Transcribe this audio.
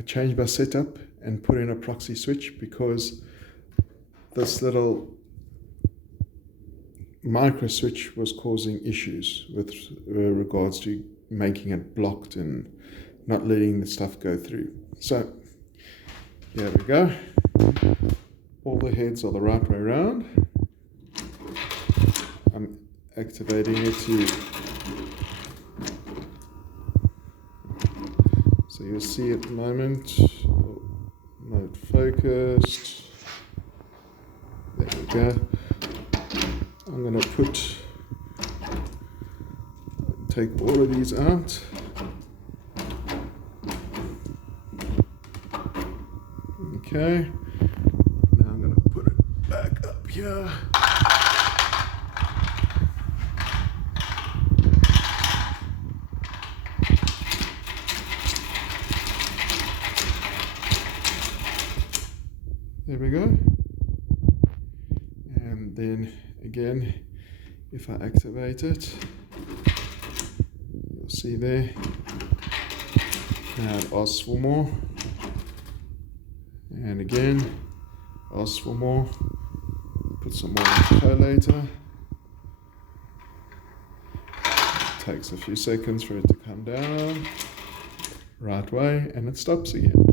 I changed my setup and put in a proxy switch because this little micro switch was causing issues with regards to making it blocked and not letting the stuff go through. So here we go. All the heads are the right way around. I'm activating it to, so you'll see at the moment, mode focused. There we go. I'm going to take all of these out. Okay, now I'm going to put it back up here. There we go. And then again, if I activate it, you'll see there, now it asks for more. And again, asks for more. Put some more collator. Takes a few seconds for it to come down. Right way, and it stops again.